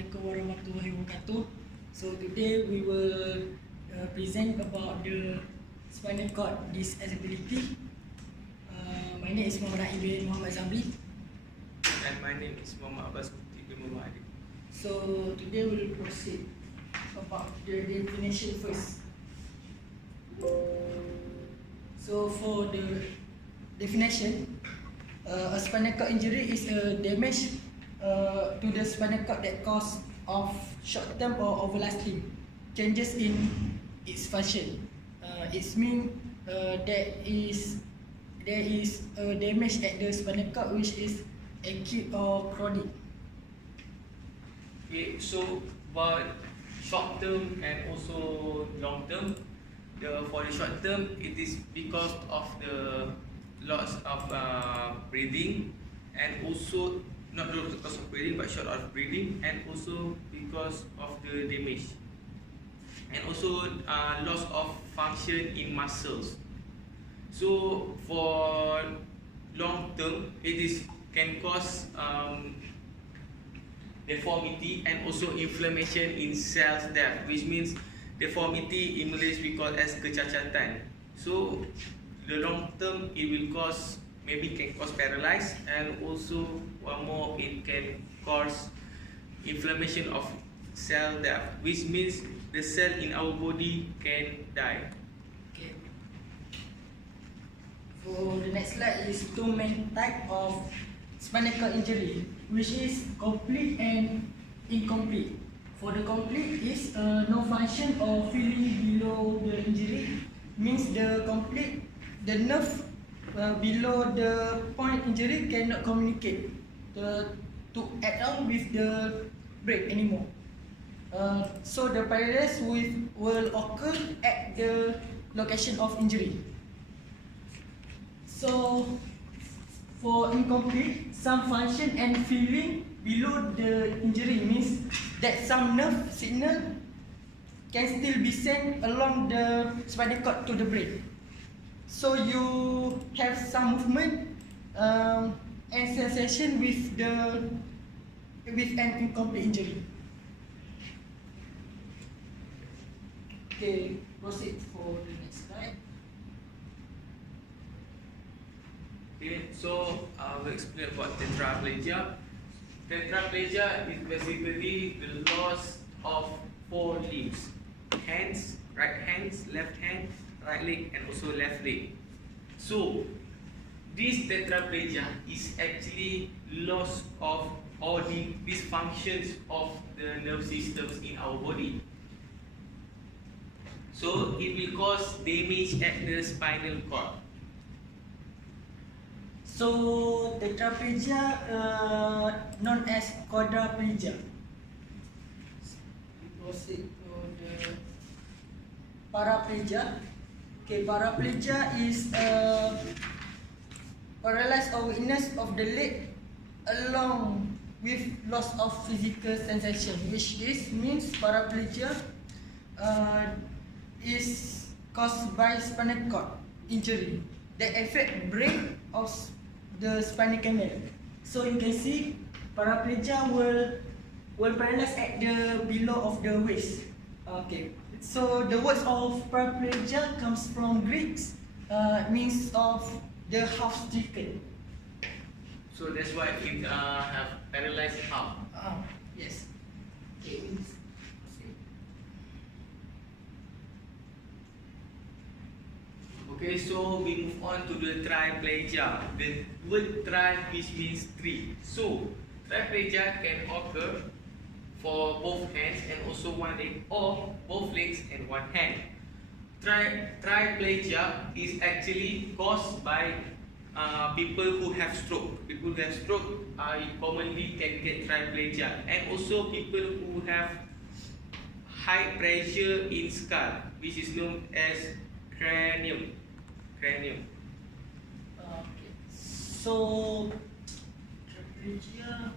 Assalamualaikum warahmatullahi wabarakatuh. So today we will present about the spinal cord disability. My name is Muhammad Naim bin Muhammad Zamri. And my name is Muhammad Abbas bin Muhammad Ali. So today we will proceed about the definition first. So for the definition, a spinal cord injury is a damage to the spinal cord that cause of short-term or overlasting changes in its function. It means there is a damage at the spinal cord which is acute or chronic. Okay, so about short term and also long term. For the short term, it is because of the loss of breathing, and also not because of breathing but short of breathing, and also because of the damage, and also loss of function in muscles. So for long term, it can cause deformity and also inflammation in cells death, which means deformity in English we call as kecacatan. So the long term it will cause, maybe can cause paralysis, and also one more, it can cause inflammation of cell death, which means the cell in our body can die. Okay. For the next slide is two main type of spinal cord injury, which is complete and incomplete. For the complete is no function or feeling below the injury, means the complete, the nerve below the point injury cannot communicate to add on with the brain anymore. So the paralysis will occur at the location of injury. So for incomplete, some function and feeling below the injury means that some nerve signal can still be sent along the spinal cord to the brain. So you have some movement and sensation with an incomplete injury. Okay, proceed for the next slide. Okay, so I will explain about tetraplegia. Tetraplegia is basically the loss of 4 limbs: hands, right hands, left hand, right leg, and also left leg. So this tetraplegia is actually loss of all the dysfunctions of the nerve systems in our body. So it will cause damage at the spinal cord. So tetraplegia known as quadriplegia. Proceed to the paraplegia. Okay, paraplegia is paralysis or weakness of the leg along with loss of physical sensation, which means paraplegia is caused by spinal cord injury that affect brain of the spinal canal. So you can see paraplegia will paralyze at the below of the waist. Okay. So the words of paraplegia comes from Greeks, means of the half stricken. So that's why it have paralyzed half. Yes. Okay. Okay, so we move on to the triplegia. The word tri, which means 3. So triplegia can occur for both hands and also one leg, or both legs and one hand. Triplegia is actually caused by people who have stroke. People who have stroke commonly can get triplegia, and also people who have high pressure in skull, which is known as cranium. Okay. So triplegia.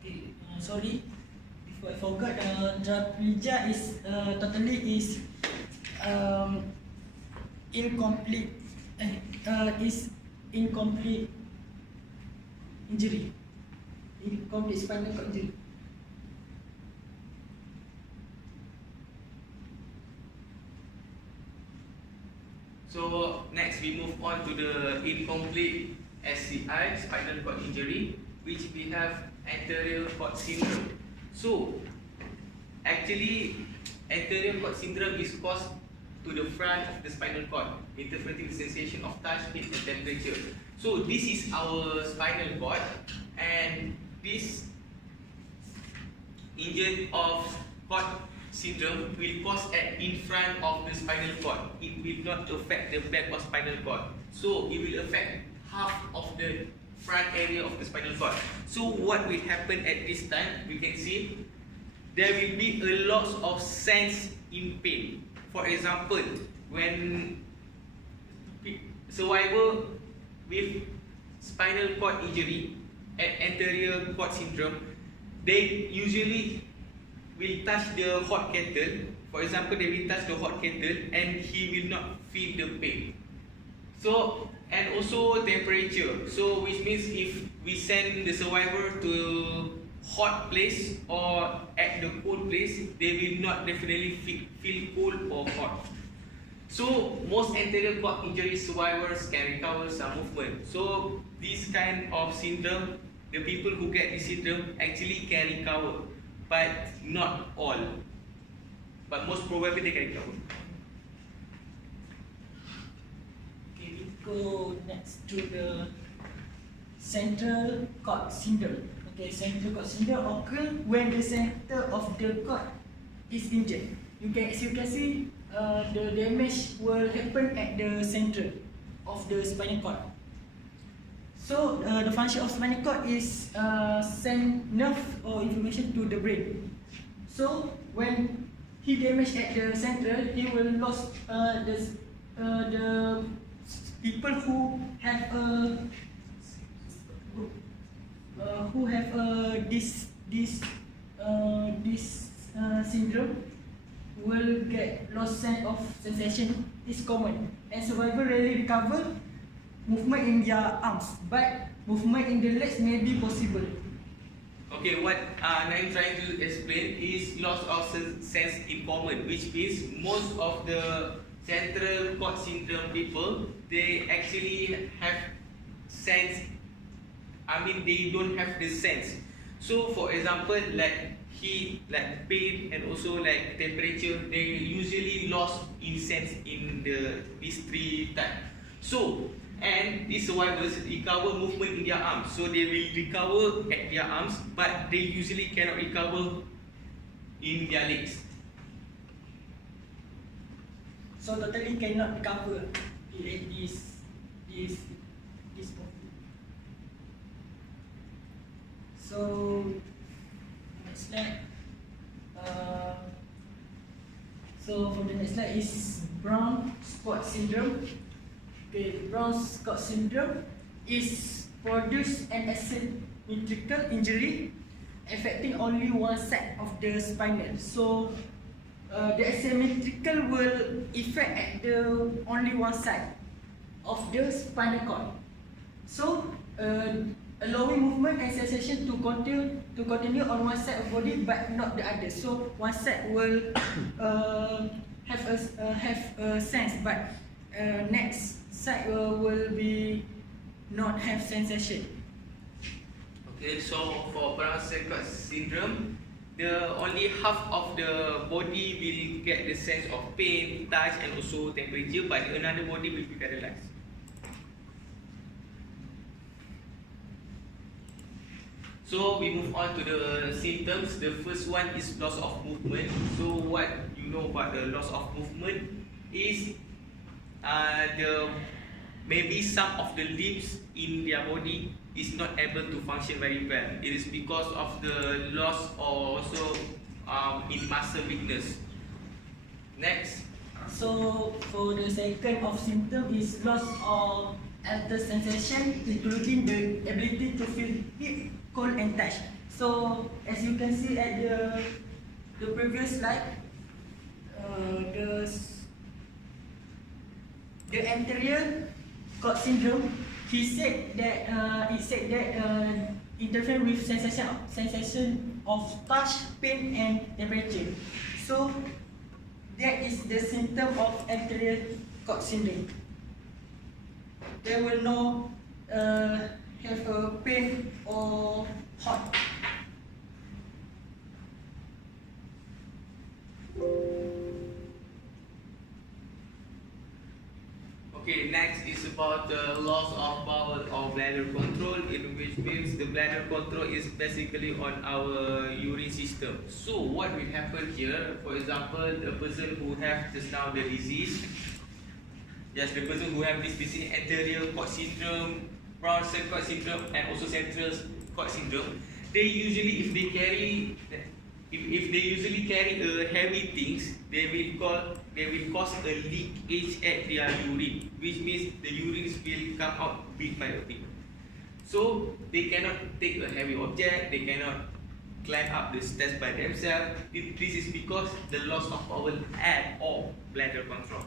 Okay. Sorry, before I forgot. Triplegia is totally is incomplete is incomplete injury, incomplete spinal cord injury. So next we move on to the incomplete SCI, spinal cord injury, which we have anterior cord syndrome. So actually anterior cord syndrome is caused to the front of the spinal cord, interpreting the sensation of touch, heat and temperature. So this is our spinal cord, and this injury of cord syndrome will cause at in front of the spinal cord. It will not affect the back of spinal cord. So it will affect half of the front area of the spinal cord. So what will happen at this time, we can see there will be a loss of sense in pain. For example, when survivor with spinal cord injury at anterior cord syndrome, they usually will touch the hot kettle. For example, they will touch the hot kettle and he will not feel the pain. So, and also temperature. So which means if we send the survivor to hot place or at the cold place, they will not definitely feel cold or hot. So most anterior cord injury survivors can recover some movement. So this kind of syndrome, the people who get this syndrome actually can recover, but not all. But most probably they can recover. Okay, we go next to the central cord syndrome. Okay, central cord syndrome occurs when the center of the cord is injured. As you can see, the damage will happen at the center of the spinal cord. So the function of spinal cord is send nerve or information to the brain. So when he damaged at the center, he will lose the people who have this syndrome will get lost sense of sensation is common, and survivor rarely recover movement in their arms, but movement in the legs may be possible. Okay, what I'm trying to explain is loss of sense in common, which means most of the central cord syndrome people, they actually have sense. I mean, they don't have the sense. So, for example, like heat, like pain, and also like temperature, they usually lost in sense in these three types. So, and these survivors recover movement in their arms. So they will recover at their arms, but they usually cannot recover in their legs. So totally cannot recover this. So next slide. So for the next slide is brown spot syndrome. Okay, brown spot syndrome is produce an asymmetrical injury affecting only one side of the spinal. So the asymmetrical will affect at the only one side of the spinal cord. So allowing movement and sensation to continue on one side of body but not the other. So one side will have a sense, but next side will be not have sensation. Okay, so for brown cord syndrome, the only half of the body will get the sense of pain, touch, and also temperature, but another body will be paralyzed. So we move on to the symptoms. The first one is loss of movement. So what you know about the loss of movement is maybe some of the limbs in their body is not able to function very well. It is because of the loss or also in muscle weakness. Next. So for the second of symptom is loss of altered sensation, including the ability to feel heat, cold and touch. So as you can see at the previous slide, the anterior cord syndrome, he said that interfere with sensation of touch, pain, and temperature. So that is the symptom of anterior cord syndrome. They will not have a pain or hot. Okay, next is about the loss of bowel or bladder control, in which means the bladder control is basically on our urine system. So what will happen here, for example, the person who have just now the disease, yes, the person who have this disease, anterior cord syndrome, Bronson cord syndrome, and also central cord syndrome, they usually, if they usually carry heavy things, they will cause a leakage at their urine, which means the urine will come out bit by bit. So they cannot take a heavy object, they cannot climb up the stairs by themselves. This is because the loss of bowel and or bladder control.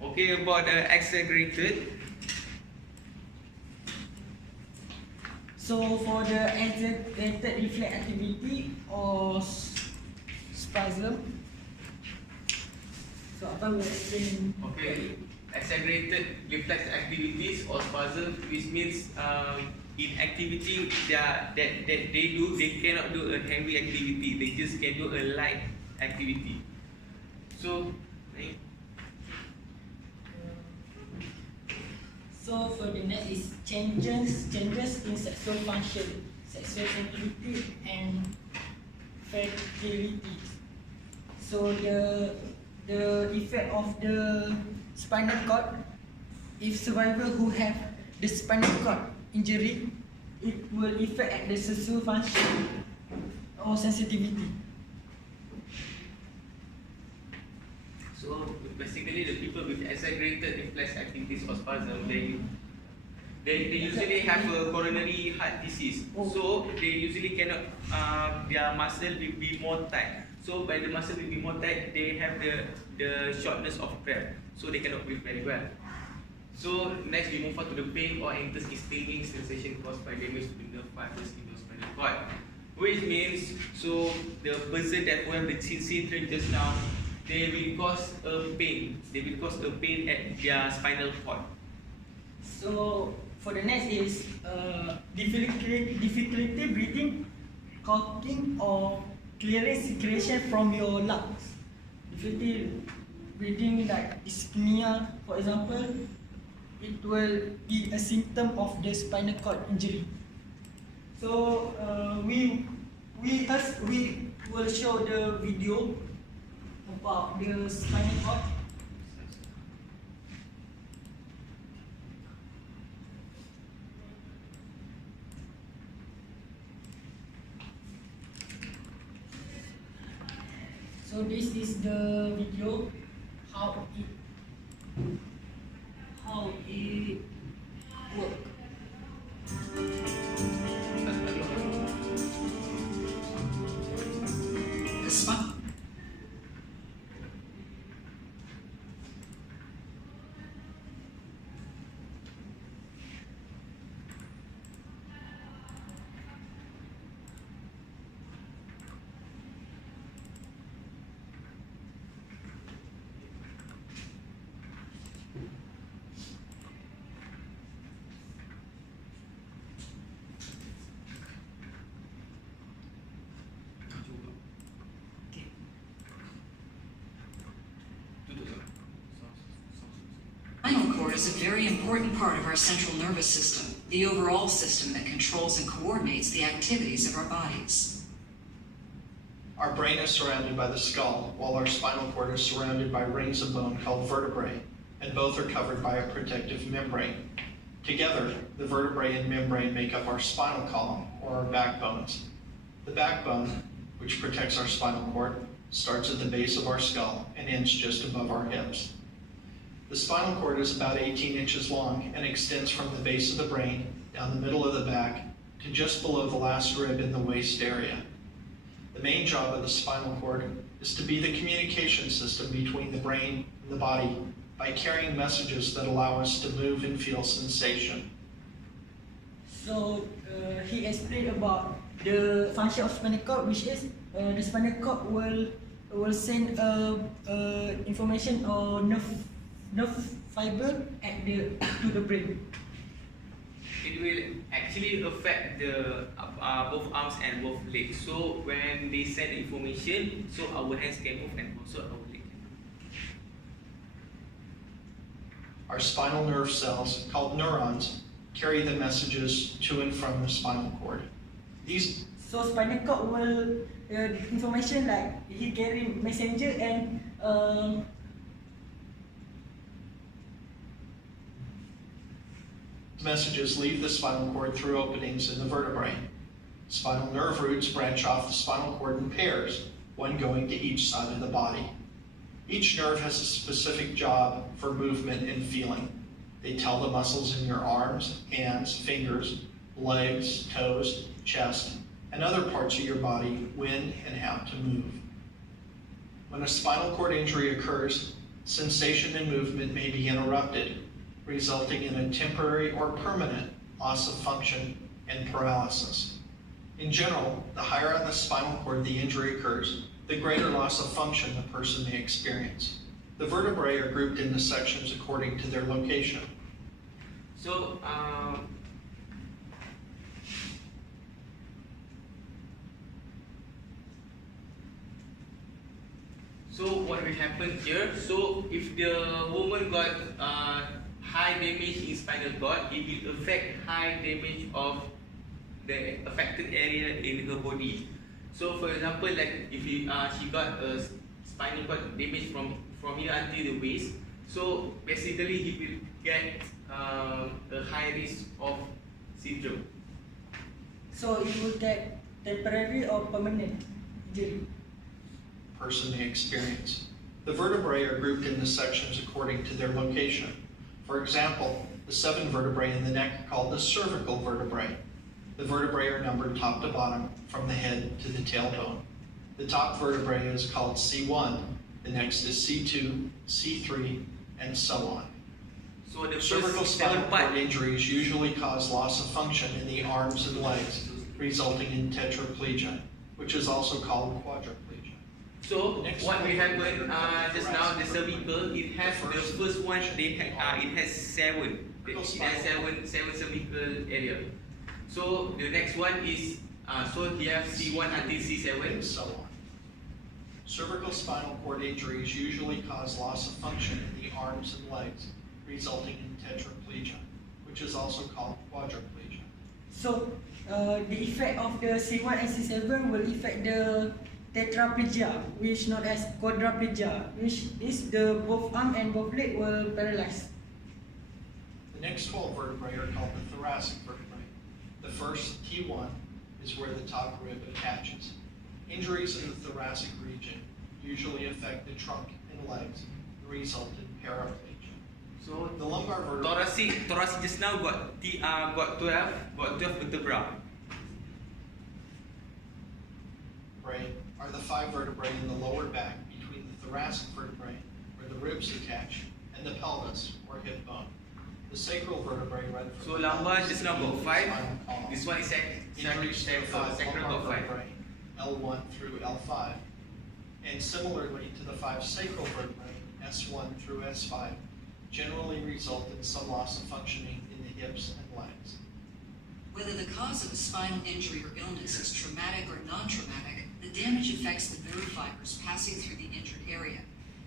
Okay, about the exaggerated. So for the exaggerated reflex activity or spasm, so apa will explain? Okay, exaggerated reflex activities or spasm, which means in activity that they cannot do a heavy activity, they just can do a light activity. So So for the next is changes in sexual function, sexual sensitivity, and fertility. So the effect of the spinal cord, if survivor who have the spinal cord injury, it will affect at the sexual function or sensitivity. So basically, the people with exaggerated reflex activities or spasm, they usually have a coronary heart disease. So they usually cannot, their muscle will be more tight. So by the muscle will be more tight, they have the shortness of breath. So they cannot breathe very well. So next we move on to the pain or intense stinging sensation caused by damage to the nerve fibers in the spinal cord. Which means, so the person that who have the syndrome just now, they will cause a pain. They will cause a pain at their spinal cord. So for the next is difficulty breathing, coughing, or clearing secretion from your lungs. Difficulty breathing, like dyspnea, for example, it will be a symptom of the spinal cord injury. So we will show the video about the spinal cord. So this is the video how it works. The spine. Spinal cord is a very important part of our central nervous system, the overall system that controls and coordinates the activities of our bodies. Our brain is surrounded by the skull, while our spinal cord is surrounded by rings of bone called vertebrae, and both are covered by a protective membrane. Together, the vertebrae and membrane make up our spinal column, or our backbones. The backbone, which protects our spinal cord, starts at the base of our skull and ends just above our hips. The spinal cord is about 18 inches long and extends from the base of the brain down the middle of the back to just below the last rib in the waist area. The main job of the spinal cord is to be the communication system between the brain and the body by carrying messages that allow us to move and feel sensation. So he explained about the function of spinal cord, which is the spinal cord will send information or nerve fiber at the to the brain. It will actually affect the both arms and both legs. So when they send information, so our hands can move and also our legs. Our spinal nerve cells, called neurons, carry the messages to and from the spinal cord. These So spinal cord will information like he carry messenger and messages leave the spinal cord through openings in the vertebrae. Spinal nerve roots branch off the spinal cord in pairs, one going to each side of the body. Each nerve has a specific job for movement and feeling. They tell the muscles in your arms, hands, fingers, legs, toes, chest, and other parts of your body when and how to move. When a spinal cord injury occurs, sensation and movement may be interrupted, resulting in a temporary or permanent loss of function and paralysis. In general, the higher on the spinal cord the injury occurs, the greater loss of function the person may experience. The vertebrae are grouped into sections according to their location. So so what will happen here? So if the woman got high damage in spinal cord, it will affect high damage of the affected area in her body. So for example, like if she got a spinal cord damage from here until the waist, so basically he will get a high risk of syndrome. so it will get temporary or permanent injury. Person may experience. The vertebrae are grouped into sections according to their location. For example, the 7 vertebrae in the neck are called the cervical vertebrae. The vertebrae are numbered top to bottom from the head to the tailbone. The top vertebrae is called C1, the next is C2, C3, and so on. So the Cervical first spinal 7 cord part. injuries usually cause loss of function in the arms and legs, resulting in tetraplegia, which is also called quadriplegia. So Next what we one. have just now, the cervical, it has the first one. It has 7. It has seven cervical area. So the next one is so you have C1 until And C7. so on. Cervical spinal cord injuries usually cause loss of function in the arms and legs, resulting in tetraplegia, which is also called quadriplegia. So the effect of the C1 and C7 will affect the tetraplegia, which known as quadriplegia, which is the both arm and both leg will paralyze. The next 12 vertebrae are called the thoracic vertebrae. The first, T1, is where the top rib attaches. Injuries in the thoracic region usually affect the trunk and legs and result in paraplegia. So The lumbar vertebrae thoracic just now got 12 vertebra. are the 5 vertebrae in the lower back between the thoracic vertebrae, where the ribs attach, and the pelvis or hip bone. The sacral vertebrae run from So the lumbar pelvis just to now the got 5. spinal column. This one is Injuries to the 5 sacral lumbar got 5. vertebrae, L1 through L5, and similarly to the 5 sacral vertebrae, S1 through S5, generally result in some loss of functioning in the hips and legs. Whether the cause of a spinal injury or illness is traumatic or non-traumatic, the damage affects the nerve fibers passing through the injured area.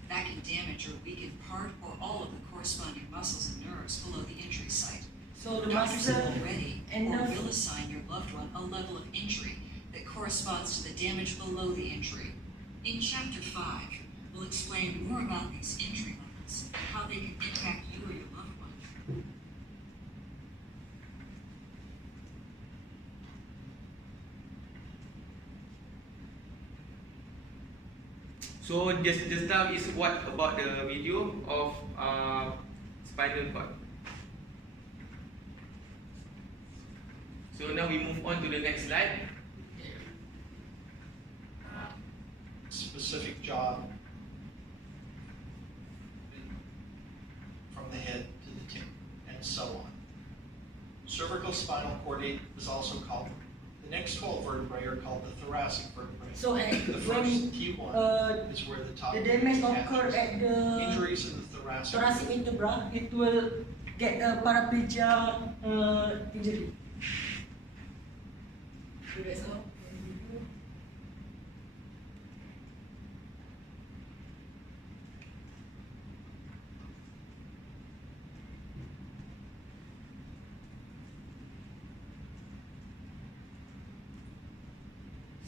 That can damage or weaken part or all of the corresponding muscles and nerves below the injury site. So the Doctors muscle have already and or nerve will assign your loved one a level of injury that corresponds to the damage below the injury. In Chapter 5, we'll explain more about these injury levels and how they can impact you or your loved one. So just now is what about the video of spinal cord. So now we move on to the next slide. specific job from the head to the tip, and so on. Cervical spinal cord is also called, the next 12 vertebrae are called the thoracic vertebrae. So The first when T1 is where the top the damage attaches. occur at the Injuries in the thoracic thoracic vertebra, it will get a paraplegia injury. So that's all.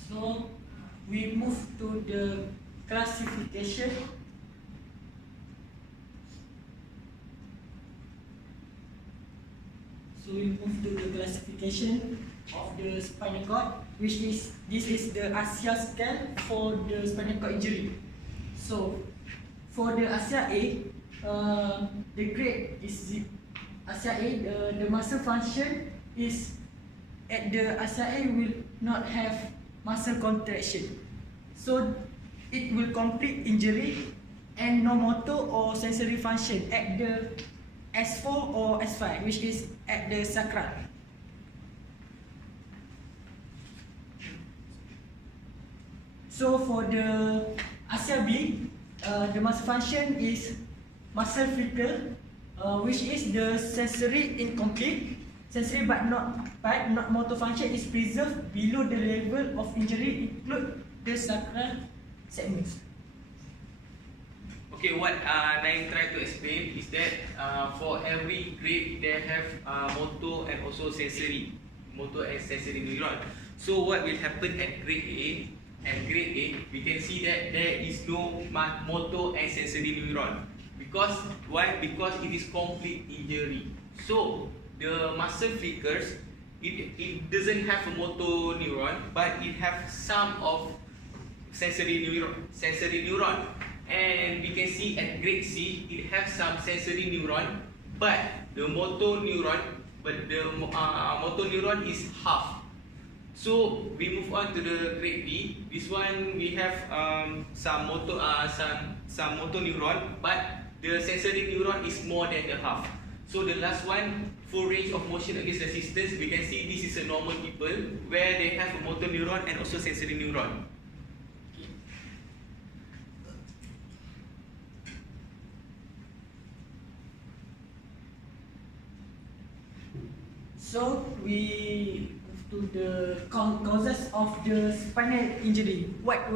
So we move to the classification. So we move to the classification of the spinal cord, which is this is the ASIA scale for the spinal cord injury. So for the ASIA A, the grade is ASIA A. The muscle function is at the ASIA A will not have muscle contraction, so it will complete injury and no motor or sensory function at the S4 or S5, which is at the sacral. So for the ASIA B, the muscle function is muscle flicker, which is the sensory incomplete. Sensory but not motor function is preserved below the level of injury, include the sacral segments. Okay, what Naim tried to explain is that for every grade they have motor and also sensory, motor and sensory neuron. So what will happen at grade A? At grade A, we can see that there is no motor and sensory neuron. Because why? Because it is complete injury. So the muscle flickers, it doesn't have a motor neuron, but it have some of sensory neuron. And we can see at grade C, it has some sensory neuron, but the motor neuron, motor neuron is half. So we move on to the grade D. This one we have some motor neuron, but the sensory neuron is more than the half. So the last one, full range of motion against resistance, we can see this is a normal people where they have a motor neuron and also sensory neuron. So we move to the causes of the spinal injury. What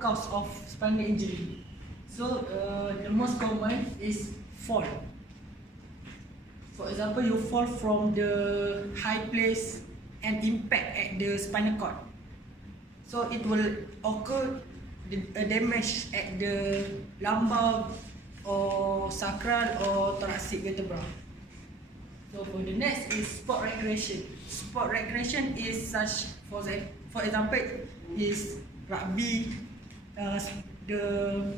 cause of spinal injury? So the most common is fall. For example, you fall from the high place and impact at the spinal cord. So it will occur a damage at the lumbar or sacral or thoracic vertebra. So for the next is sport recreation. Sport recreation is such, for example, is rugby, the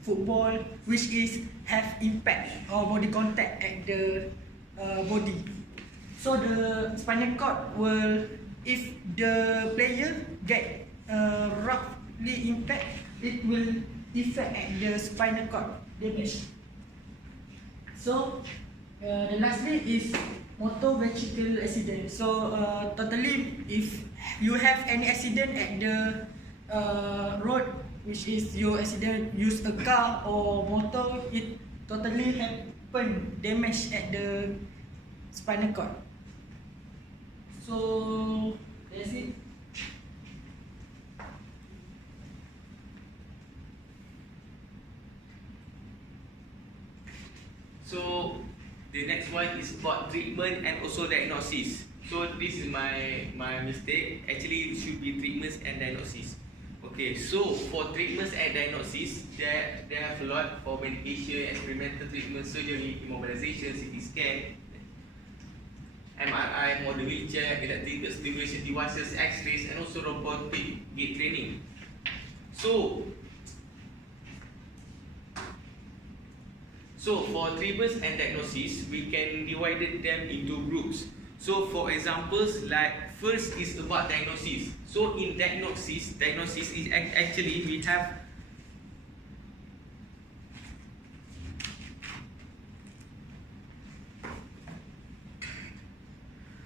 football, which is have impact or body contact at the body. So the spinal cord will, if the player get roughly impact, it will affect at the spinal cord damage. So the lastly is motor vehicle accident. So totally, if you have any accident at the road, which is your accident use a car or motor, it totally happen damage at the spinal cord. So that's it. So the next one is about treatment and also diagnosis. So this is my mistake. Actually, it should be treatments and diagnosis. Okay, so for treatments and diagnosis, there have a lot for medication, experimental treatment, surgery, immobilization, CT scan, MRI, model wheelchair, electrical stimulation devices, X-rays, and also robotic gait training. So for treatments and diagnosis, we can divide them into groups. So for examples, like first is about diagnosis. So in diagnosis is actually we have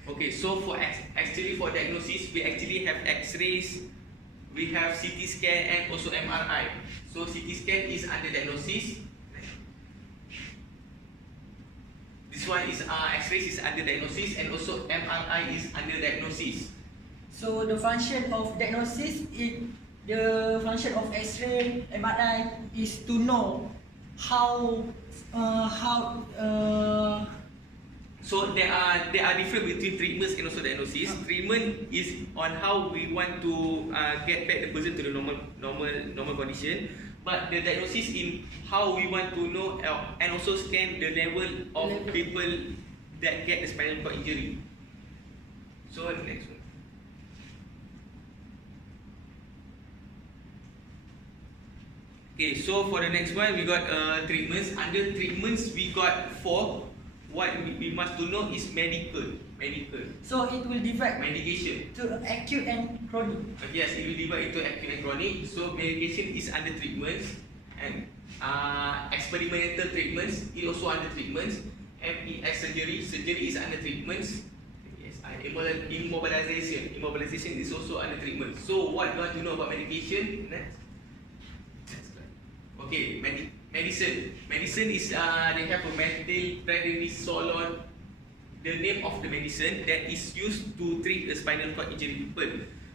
okay. So for actually for diagnosis, we actually have X-rays, we have CT scan and also MRI. So CT scan is under diagnosis. This one is X-rays is under diagnosis and also MRI is under diagnosis. So the function of diagnosis is the function of X-ray, MRI is to know how So there are different between treatments and also diagnosis. Treatment is on how we want to get back the person to the normal condition. But the diagnosis in how we want to know and also scan the level of people that get the spinal cord injury. So the next one. Okay, so for the next one we got treatments. Under treatments we got 4. What we must to know is medical. So it will divide Medication. to acute and chronic. Yes, it will divide into acute and chronic. So medication is under treatments, and experimental treatments is also under treatments. MES surgery is under treatments. Yes, immobilization is also under treatment. So what you want to know about medication? Next. Okay, medicine is they have a methylprednisolone, the name of the medicine that is used to treat a spinal cord injury people.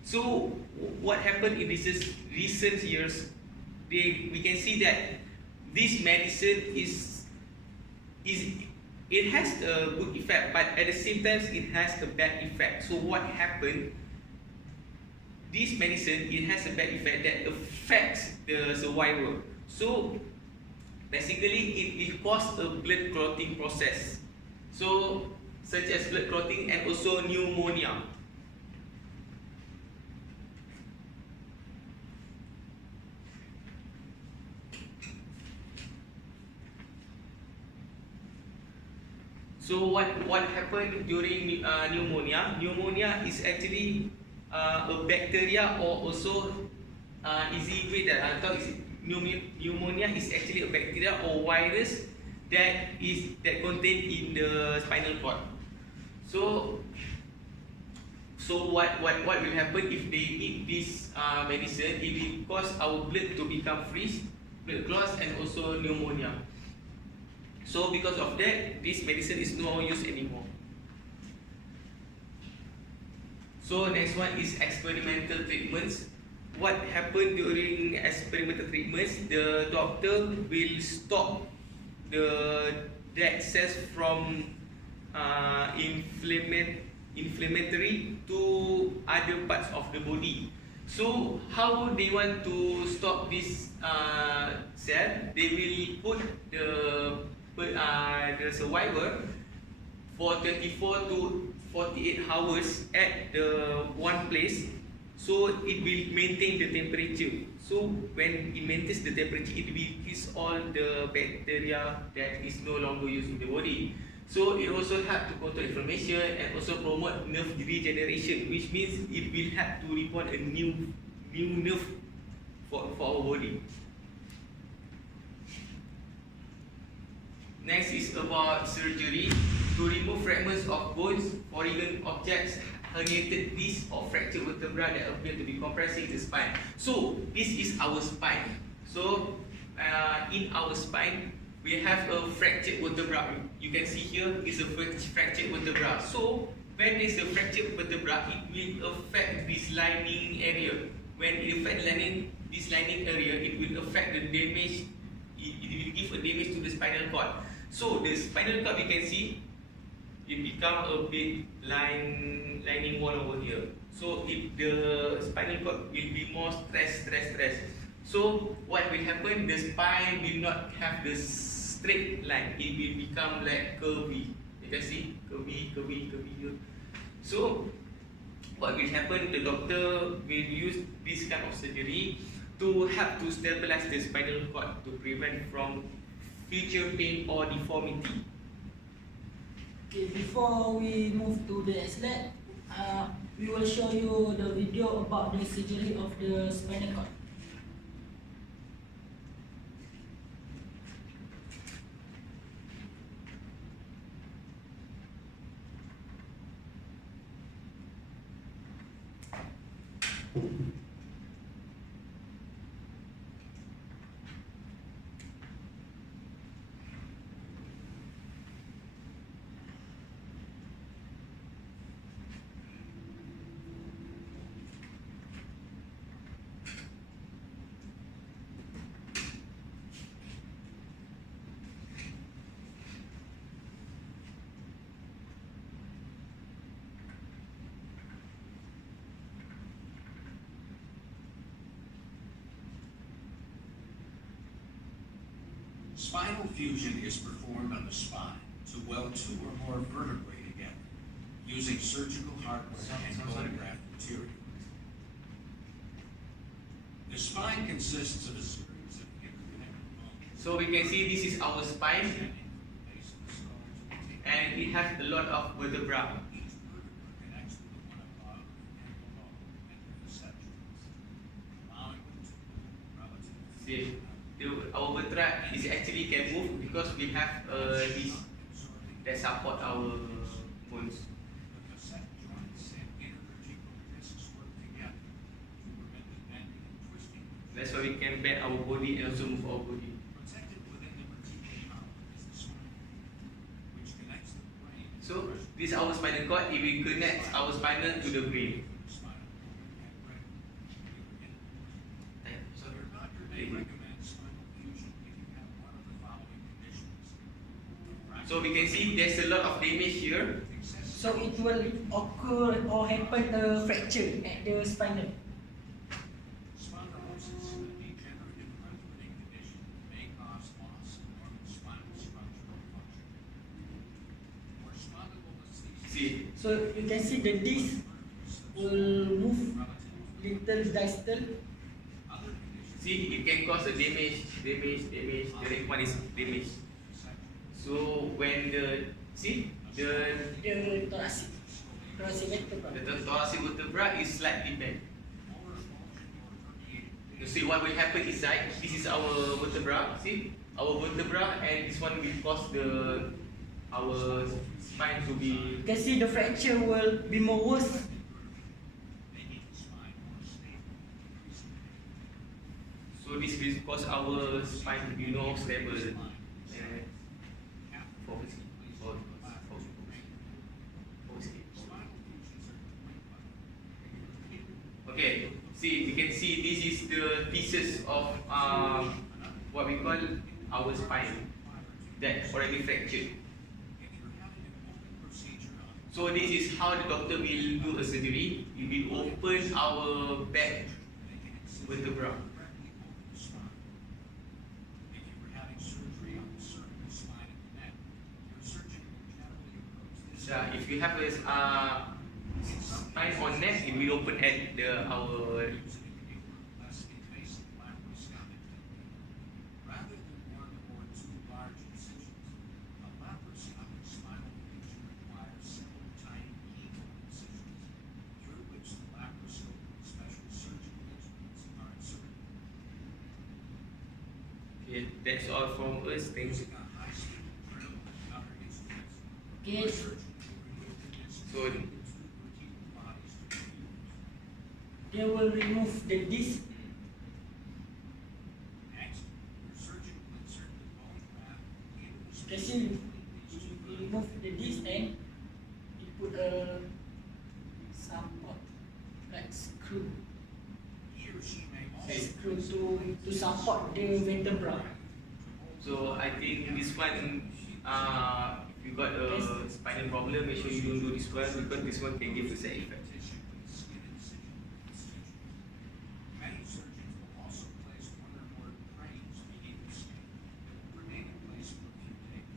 So what happened in recent years, we can see that this medicine it has a good effect, but at the same time it has a bad effect. So what happened? This medicine, it has a bad effect that affects the survivor. So basically it will cause a blood clotting process, so such as blood clotting and also pneumonia. So what happened during pneumonia? Pneumonia is actually a bacteria, or also easy way that I thought is pneumonia is actually a bacteria or virus that contained in the spinal cord. So what will happen if they eat this medicine? It will cause our blood to become freeze, blood clots, and also pneumonia. So because of that, this medicine is no use anymore. So next one is experimental treatments. What happened during experimental treatments? The doctor will stop the dead cells from inflammatory to other parts of the body. So how they want to stop this cell? They will put the survivor for 24 to 48 hours at the one place, so it will maintain the temperature. So when it maintains the temperature, it will kill all the bacteria that is no longer used in the body. So it also help to control inflammation and also promote nerve regeneration, which means it will help to reborn a new nerve for our body. Next is about surgery. To remove fragments of bones, foreign objects, herniated disc or fractured vertebra that appear to be compressing the spine. So this is our spine. So in our spine, we have a fractured vertebra. You can see here is a fractured vertebra. So when there is a fractured vertebra, it will affect this lining area. When it affects this lining area, it will affect the damage. It will give a damage to the spinal cord. So the spinal cord, we can see it become a big lining wall over here. So if the spinal cord will be more stressed. So what will happen? The spine will not have the straight line. It will become like curvy. You can see curvy here. So what will happen? The doctor will use this kind of surgery to help to stabilize the spinal cord to prevent from future pain or deformity. Okay, before we move to the next slide, we will show you the video about the surgery of the spinal cord. Spinal fusion is performed on the spine to weld two or more vertebrae together using surgical hardware and photographed material. The spine consists of a series of interconnected bones. So we can see this is our spine, and it has a lot of vertebra. Each vertebra connects to the one above and below and the septions, allowing them to move relatively. See, our vertebra is actually can move because we have this that support our bones. The facet joints and intervertebral discs work together to prevent the bending and twisting. That's why we can bend our body and also move our body. Protected within the vertebral column is the spinal cord, which connects the brain. So this is our spinal cord. If we connect our spinal to the brain. Spinal cord and brain. So your doctor may recommend spinal fusion if you have one of the following conditions. So we can see there's a lot of damage here. So it will occur or happen a fracture at the spinal. Spondylosis, a degenerative unfitting condition, may cause loss of normal spinal structural function. Or spondylolisthesis. See, So you can see the disc will move little distal. Other conditions, see, it can cause a damage. The next one is damage. So when the The thoracic vertebra. the thoracic vertebra is slightly bent. molar bulging or herniated You see what will happen inside. This is our vertebra. See, our vertebra, and this one will cause our spine to be. You can see the fracture will be more worse. making the spine more stable, increasing pain. So this will cause our spine to be more stable. Focus. Spinal fusions are complete by Okay. See, you can see this is the pieces of what we call our spine that already fractured. if you're having an open procedure on So this is how the doctor will do a surgery. He will open our back they can exist vertebra. directly over the spine. If you were having surgery on the cervical spine and the neck, your surgeon will generally approach this. So if you have a spine on neck, it will open at our. Using a newer, less invasive laparoscopic technique. Rather than one or two large incisions, a laparoscopic spinal fusion requires several tiny keyhole incisions through which the laparoscope and special surgical instruments are inserted. Okay, that's all from us. Thanks. Using a high-speed drill and other instruments, Okay. the surgeon will remove the disc So- between the two vertebral bodies to be used. They will remove the disc. Next, your surgeon will insert the bone graft into the You can space see between these two he vertebrae. remove the disc and he put a support like screw. He or she may A also screw to support the vertebra. So I think this one, if you got a spinal problem, make sure you don't do this one because this one can give a side effect. tissue with skin incision and stitches. Many surgeons will also place one or more frames beneath the skin that will remain in place for a few days.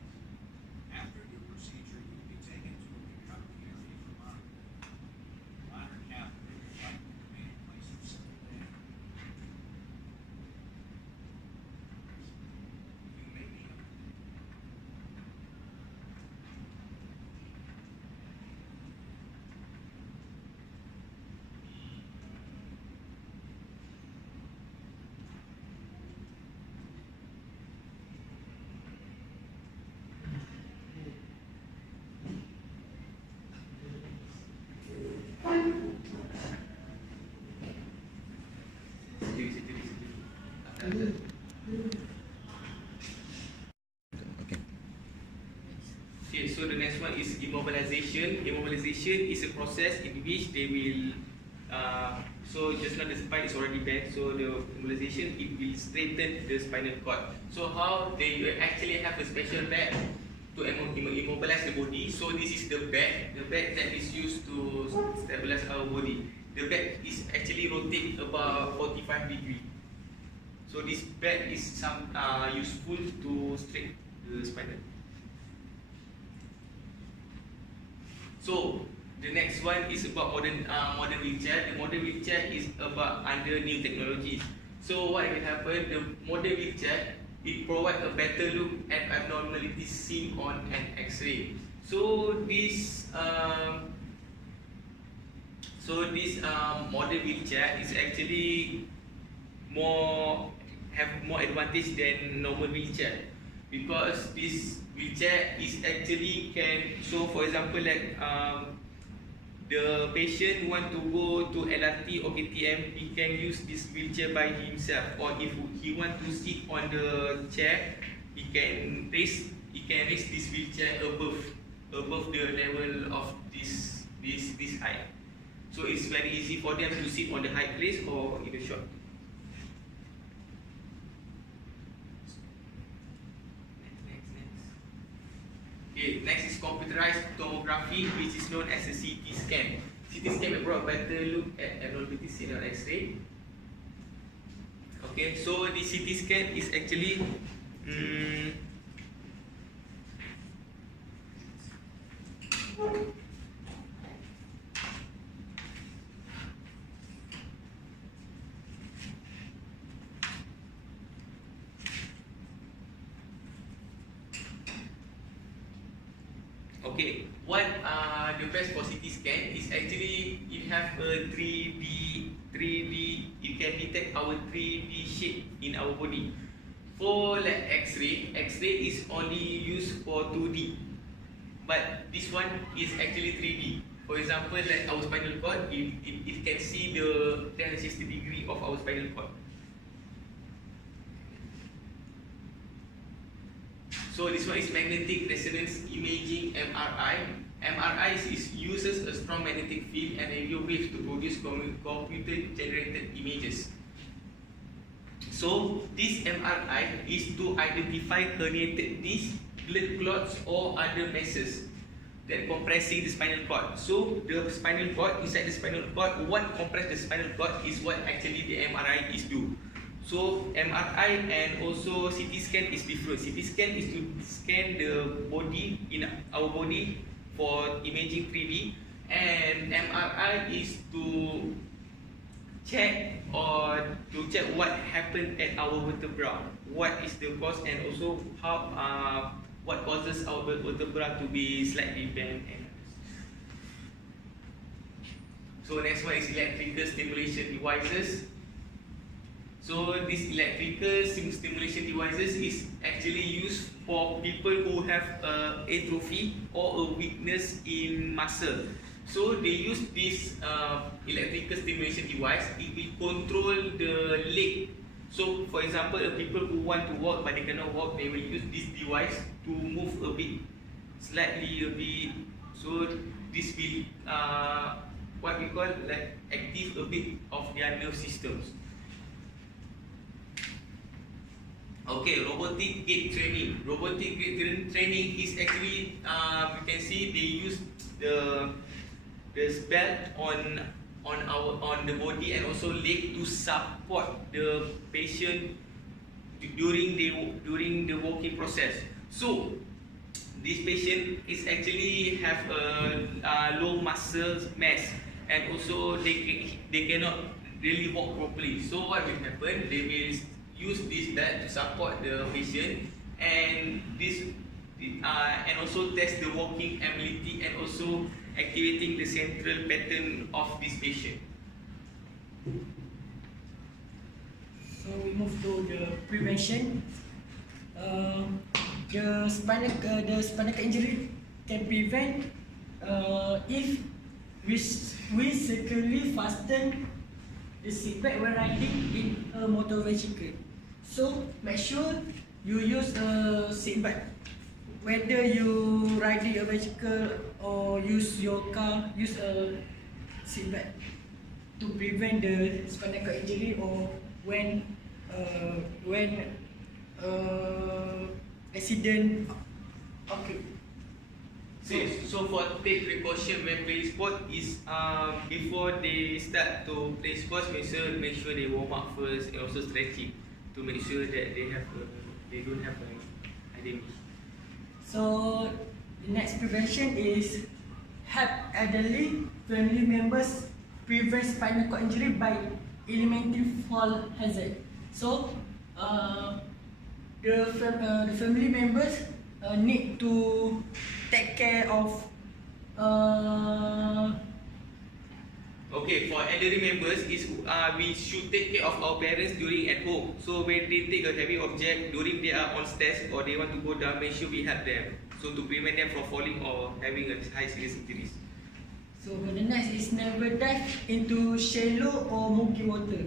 After your procedure, you will be taken to a recovery area for monitoring. Bladder catheter will likely remain in place for several days. You may be Okay, so the next one is immobilization. Immobilization is a process in which they will, so just now the spine is already bent, so the immobilization, it will straighten the spinal cord. So how they will actually have a special bag to immobilize the body. So this is the bag that is used to stabilize our body. The bag is actually rotate about 45 degrees. So this bag is useful to straighten the spinal. So the next one is about modern wheelchair. The modern wheelchair is about under new technologies. So what will happen? The modern wheelchair, it provides a better look at abnormalities seen on an X-ray. So this modern wheelchair is actually have more advantage than normal wheelchair, because this wheelchair is actually can, so for example, like the patient want to go to LRT or KTM, he can use this wheelchair by himself, or if he want to sit on the chair, he can raise this wheelchair above the level of this height. So it's very easy for them to sit on the high place or in the short. Okay, next is computerized tomography, which is known as a CT scan. CT scan will provide a better look at abnormalities seen on X-ray. Okay, so the CT scan is actually okay, what the best for CT scan is actually you have a 3D, you can detect our 3D shape in our body. For like X-ray is only used for 2D, but this one is actually 3D. For example, like our spinal cord, it can see the 360 degree of our spinal cord. So this one is magnetic resonance imaging, MRI. MRI uses a strong magnetic field and radio waves to produce computer-generated images. So this MRI is to identify herniated discs, blood clots, or other masses that compressing the spinal cord. So the spinal cord, inside the spinal cord, what compress the spinal cord is what actually the MRI is do. So MRI and also CT scan is different. CT scan is to scan the body in our body for imaging 3D, and MRI is to check what happened at our vertebra, what is the cause, and also how what causes our vertebra to be slightly bent. So next one is electrical stimulation devices. So these electrical stimulation devices is actually used for people who have atrophy or a weakness in muscle. So they use this electrical stimulation device. It will control the leg. So for example, people who want to walk but they cannot walk, they will use this device to move a bit, slightly a bit. So this will what we call like active a bit of their nerve systems. Okay, robotic gait training. Robotic gait training is actually you can see they use the belt on the body and also leg to support the patient during the walking process. So this patient is actually have a low muscle mass, and also they cannot really walk properly. So what will happen? They will use this belt to support the patient, and also test the walking ability and also activating the central pattern of this patient. So we move to the prevention. The spinal cord injury can prevent if we securely fasten the seatbelt when riding in a motor vehicle. So make sure you use a seat belt. Whether you riding a bicycle or use your car, use a seat belt to prevent the spinal cord injury or when accident occur. So for take precaution when playing sport is before they start to play sports, make sure they warm up first and also stretching to make sure that they don't have a damage. So the next prevention is help elderly family members prevent spinal cord injury by eliminating fall hazard. So the family members need to take care of Okay, for elderly members is we should take care of our parents during at home. So when they take a heavy object during they are on stairs or they want to go down, make sure we help them. So to prevent them from falling or having a high serious injuries. So the next is never dive into shallow or murky water.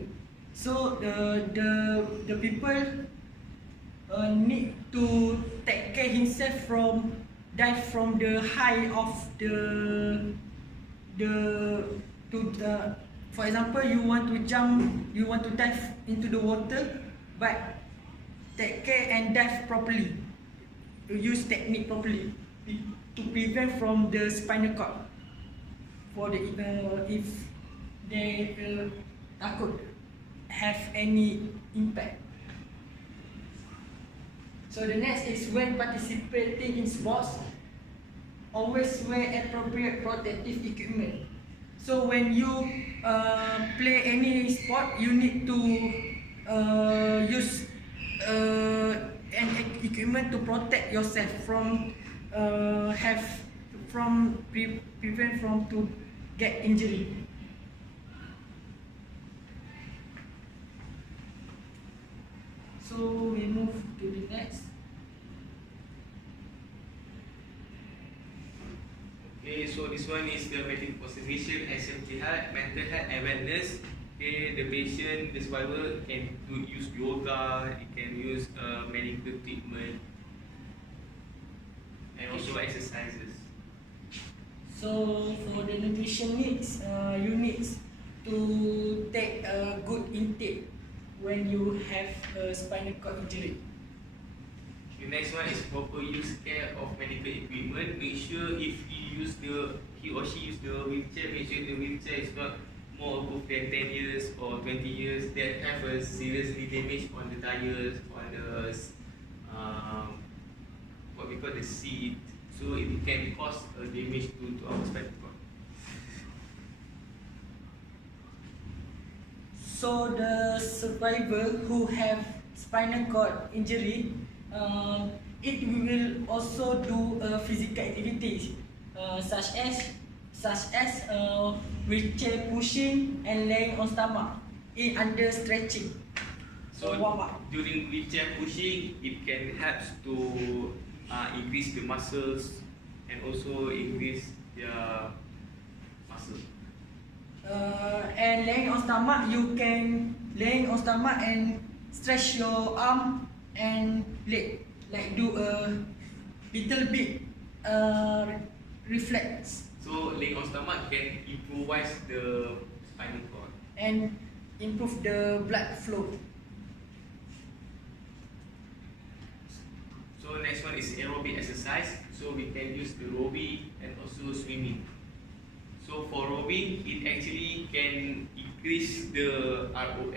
So the people need to take care himself from dive from the high of for example you want to dive into the water, but take care and dive properly. Use technique properly to prevent from the spinal cord. For the if they takut have any impact. So the next is when participating in sports, always wear appropriate protective equipment. So when you play any sport, you need to use an equipment to protect yourself from prevent from to get injury. So we move to the next. Okay, so this one is the medical conservation and safety health, mental health awareness. Okay, the patient, the survivor can use yoga, it can use medical treatment, and also exercises. So for the nutrition needs, you need to take a good intake when you have a spinal cord injury. The next one is proper use care of medical equipment. Make sure if he or she use the wheelchair, make sure the wheelchair is not more above than 10 years or 20 years that have a seriously damage on the tires, on the what we call the seat. So it can cause a damage to our spinal cord. So the survivor who have spinal cord injury, it will also do physical activities such as wheelchair pushing and laying on stomach in under stretching. So warm up. during wheelchair pushing, it can help to increase the muscles and also increase their muscles. And laying on stomach, you can laying on stomach and stretch your arm and leg, like do a little bit reflex So laying on stomach can improvise the spinal cord. and improve the blood flow. So next one is aerobic exercise. So we can use the rowing and also swimming. So for rowing, it actually can increase the ROM,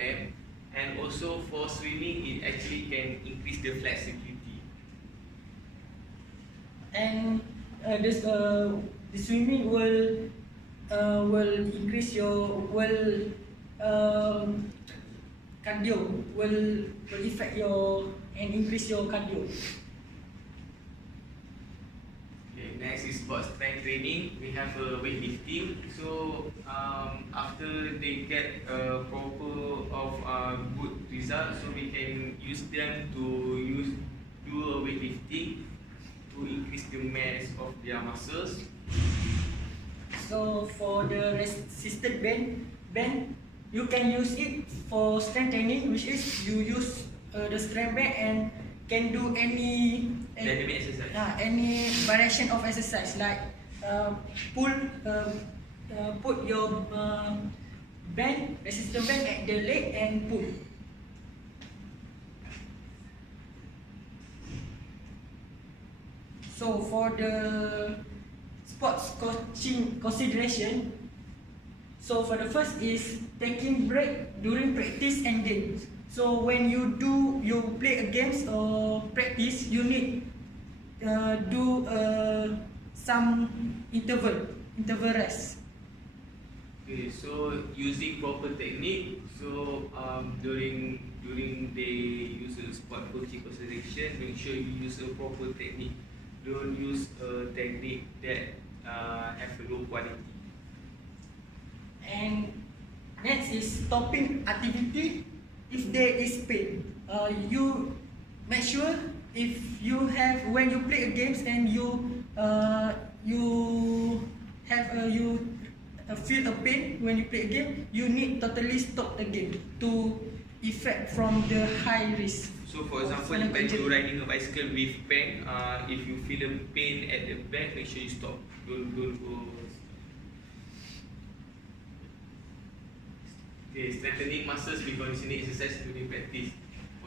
and also for swimming, it actually can increase the flexibility. And the swimming will increase your cardio, will affect your and increase your cardio. Okay, next is about strength training. We have weightlifting. So after they get a proper of good result, so we can use them to do a weightlifting to increase the mass of their muscles. So for the resisted band, you can use it for strength training, which is you use the strength band and can do Dynamic exercise. any variation of exercise like pull, put your band, resistance band at the leg and pull. So for the sports coaching consideration, so for the first is taking break during practice and games. So when you play a games or practice, you need do some interval rest. Okay, so using proper technique. So during they use a sport coaching consideration, make sure you use a proper technique. Don't use a technique that have a low quality. And next is stopping activity if there is pain. You make sure if you have when you play a games and you feel a pain when you play a game, you need totally stop the game to effect from the high risk. So for example, when you're riding a bicycle with pen, if you feel a pain at the back, make sure you stop. Don't go. Okay, strengthening muscles with conditioning exercise during practice.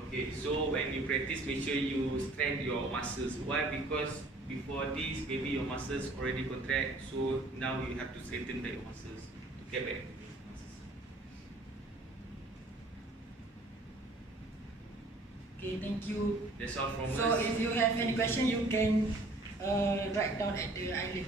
Okay, so when you practice, make sure you strengthen your muscles. Why? Because before this, maybe your muscles already contract, so now you have to strengthen your muscles to get back. Okay, thank you. That's all from So us. if you have any question, you can write down at the island.